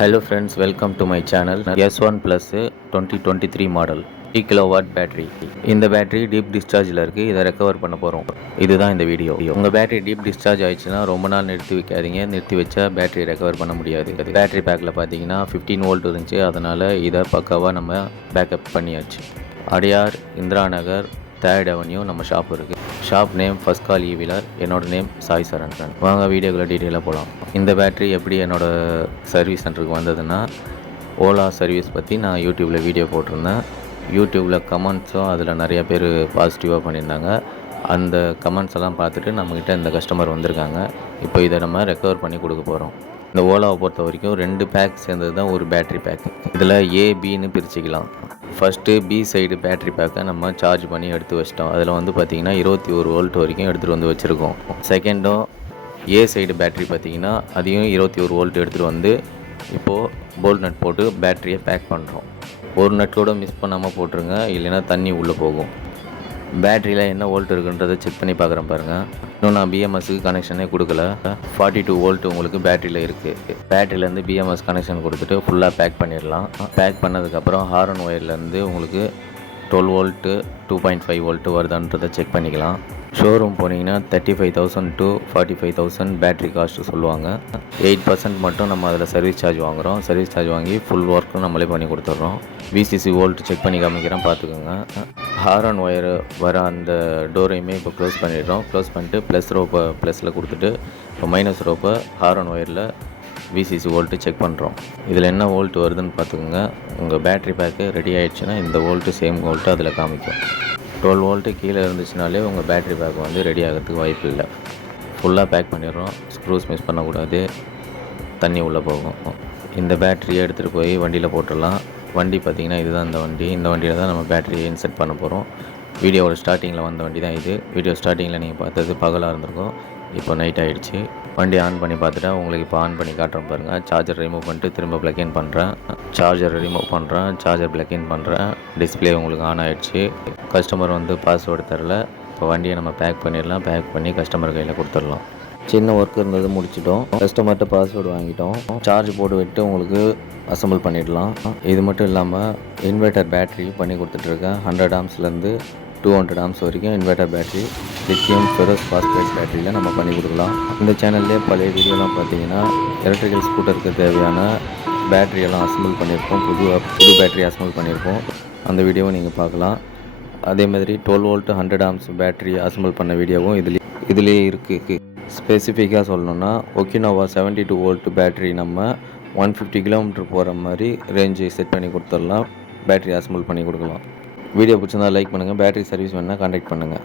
Hello friends, welcome to my channel. S1 Plus 2023 model 3 kilowatt battery. இந்த battery deep டிஸ்சார்ஜில் இருக்குது. இதை recover பண்ண போகிறோம். இதுதான் இந்த வீடியோ. உங்கள் பேட்டரி டீப் டிஸ்சார்ஜ் ஆயிடுச்சுன்னா ரொம்ப நாள் நிறுத்தி வைக்காதீங்க. நிறுத்தி வச்சா பேட்டரி ரெக்கவர் பண்ண முடியாது. பேட்டரி பேக்கில் பார்த்தீங்கன்னா 15 வோல்ட் இருந்துச்சு. அதனால் இதை பக்காவாக நம்ம பேக்கப் பண்ணியாச்சு. அடையார், இந்திரா நகர், 3rd Avenue நம்ம ஷாப் இருக்குது. ஷாப் நேம் ஃபர்ஸ்ட் கால் ஈவிலர். என்னோட நேம் சாய் சரண்டன். வாங்க வீடியோக்குள்ள டீட்டெயிலாக போகலாம். இந்த பேட்டரி எப்படி என்னோடய சர்வீஸ் சென்டருக்கு வந்ததுன்னா, ஓலா சர்வீஸ் பற்றி நான் யூடியூப்பில் வீடியோ போட்டிருந்தேன். யூடியூப்பில் கமெண்ட்ஸும் அதில் நிறைய பேர் பாசிட்டிவாக பண்ணியிருந்தாங்க. அந்த கமெண்ட்ஸ் எல்லாம் பார்த்துட்டு நம்மக்கிட்ட இந்த கஸ்டமர் வந்திருக்காங்க. இப்போ இதை நம்ம ரெக்கவர் பண்ணி கொடுக்க போகிறோம். இந்த ஓலாவை பொறுத்த வரைக்கும் 2 பேக் சேர்ந்தது தான் ஒரு பேட்ரி பேக்கு. இதில் ஏபின்னு பிரிச்சுக்கலாம். ஃபஸ்ட்டு பி சைடு பேட்ரி பேக்கை நம்ம சார்ஜ் பண்ணி எடுத்து வச்சிட்டோம். அதில் வந்து பார்த்திங்கன்னா 21 வோல்ட் வரைக்கும் எடுத்துகிட்டு வந்து வச்சுருக்கோம். செகண்டும் ஏ சைடு பேட்ரி பார்த்திங்கன்னா அதையும் 21 வோல்ட் எடுத்துகிட்டு வந்து இப்போது போல்ட் நட் போட்டு பேட்டரியை பேக் பண்ணுறோம். ஒரு நட் கூட மிஸ் பண்ணாமல் போட்டுருங்க, இல்லைன்னா தண்ணி உள்ளே போகும். பேட்டரியில் என்ன வோல்ட் இருக்குன்றதை செக் பண்ணி பார்க்குறேன் பாருங்கள். இன்னும் நான் பிஎம்எஸ்க்கு கனெக்ஷனே கொடுக்கல. 42 வோல்ட் உங்களுக்கு பேட்டரியில் இருக்குது. பேட்டரியிலேருந்து பிஎம்எஸ் கனெக்ஷன் கொடுத்துட்டு ஃபுல்லாக பேக் பண்ணிடலாம். பேக் பண்ணதுக்கப்புறம் ஹாரன் ஒயர்லேருந்து உங்களுக்கு 12 வோல்ட்டு 2.5 வோல்ட்டு வருதான்றதை செக் பண்ணிக்கலாம். ஷோரூம் போனீங்கன்னா 35,000 to 45,000 பேட்டரி காஸ்ட்டு சொல்லுவாங்க. 8% மட்டும் நம்ம அதில் சர்வீஸ் சார்ஜ் வாங்குகிறோம். சர்வீஸ் சார்ஜ் வாங்கி ஃபுல் ஒர்க்கும் நம்மளே பண்ணி கொடுத்துட்றோம். விசிசி வோல்ட் செக் பண்ணி காமிக்கிறேன், பார்த்துக்கோங்க. ஹாரன் ஒயர் வர அந்த டோரையுமே இப்போ க்ளோஸ் பண்ணிடுறோம். க்ளோஸ் பண்ணிட்டு ப்ளஸ் ரோப்பை ப்ளஸில் கொடுத்துட்டு இப்போ மைனஸ் ரோப்பை ஹாரன் ஒயரில் விசிசி வோல்ட்டு செக் பண்ணுறோம். இதில் என்ன வோல்ட் வருதுன்னு பார்த்துக்கோங்க. உங்கள் பேட்ரி பேக்கு ரெடி ஆகிடுச்சுன்னா இந்த வோல்ட்டு சேம் வோல்ட்டு அதில் காமிக்கும். 12 வோல்ட்டு கீழே இருந்துச்சுனாலே உங்கள் பேட்ரி பேக் வந்து ரெடி ஆகிறதுக்கு வாய்ப்பு இல்லை. ஃபுல்லாக பேக் பண்ணிடுறோம். ஸ்க்ரூஸ் மிஸ் பண்ணக்கூடாது, தண்ணி உள்ளே போகும். இந்த பேட்டரியை எடுத்துகிட்டு போய் வண்டியில் போட்டுடலாம். வண்டி பார்த்திங்கன்னா இதுதான் இந்த வண்டி. இந்த வண்டியில் தான் நம்ம பேட்டரியை இன்செர்ட் பண்ண போகிறோம். வீடியோவோட ஸ்டார்டிங்கில் வந்த வண்டி தான் இது. வீடியோ ஸ்டார்டிங்கில் நீங்கள் பார்த்தது பகலாக இருந்திருக்கும். இப்போ நைட் ஆகிடுச்சு. வண்டி ஆன் பண்ணி பார்த்துட்டா உங்களுக்கு இப்போ ஆன் பண்ணி காட்டுறேன் பாருங்கள். சார்ஜர் ரிமூவ் பண்ணிட்டு திரும்ப ப்ளக் இன் பண்ணுறேன். சார்ஜர் ரிமூவ் பண்ணுறேன், சார்ஜர் ப்ளக் இன் பண்ணுறேன். டிஸ்பிளே உங்களுக்கு ஆன் ஆகிடுச்சு. கஸ்டமர் வந்து பாஸ்வேர்டு தரல. இப்போ வண்டியை நம்ம பேக் பண்ணிடலாம். பேக் பண்ணி கஸ்டமர் கையில் கொடுத்துடலாம். சின்ன ஒர்க் இருந்தது முடிச்சிட்டோம். கஸ்டமர்கிட்ட பாஸ்வேர்டு வாங்கிட்டோம். சார்ஜ் போட்டு விட்டு உங்களுக்கு அசம்பிள் பண்ணிடலாம். இது மட்டும் இல்லாமல் இன்வெர்ட்டர் பேட்டரி பண்ணி கொடுத்துட்ருக்கேன். 100 ஆம்ஸ்லேருந்து 200 ஆம்ஸ் வரைக்கும் inverter battery lithium Feroz phosphate பேட்டரியில் நம்ம பண்ணி கொடுக்கலாம். இந்த சேனல்லே பழைய வீடியோலாம் பார்த்தீங்கன்னா எலக்ட்ரிக்கல் ஸ்கூட்டருக்கு தேவையான பேட்டரியெல்லாம் அசம்பிள் பண்ணியிருப்போம். புது பேட்டரி அசம்பிள் பண்ணியிருப்போம். அந்த வீடியோவை நீங்கள் பார்க்கலாம். அதே மாதிரி 12 வோல்ட் 100 ஆம்ஸ் பேட்டரி அசம்பிள் பண்ண வீடியோவும் இதுலேயே இருக்குது. ஸ்பெசிஃபிக்காக சொல்லணுன்னா ஒக்கினோவா 72 வோல்ட் பேட்டரி நம்ம 150 கிலோமீட்டர் போகிற மாதிரி ரேஞ்சு செட் பண்ணி கொடுத்துடலாம். பேட்டரி அசம்பிள் பண்ணி கொடுக்கலாம். வீடியோ பிடிச்சிருந்தா லைக் பண்ணுங்கள். பேட்டரி சர்வீஸ் வேணுன்னா கான்டாக்ட் பண்ணுங்கள்.